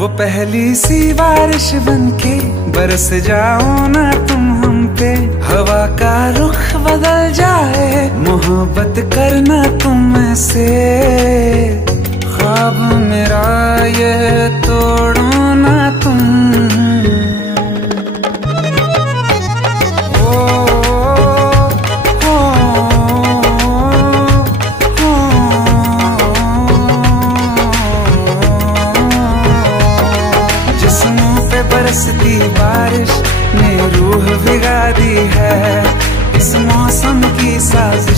वो पहली सी बारिश बनके बरस जाओ ना तुम हम पे, हवा का रुख बदल जाए, मोहब्बत करना तुम से। ख्वाब मेरा ये तोड़ो ना तुम। बरसती बारिश ने रूह भिगा दी है, इस मौसम की साज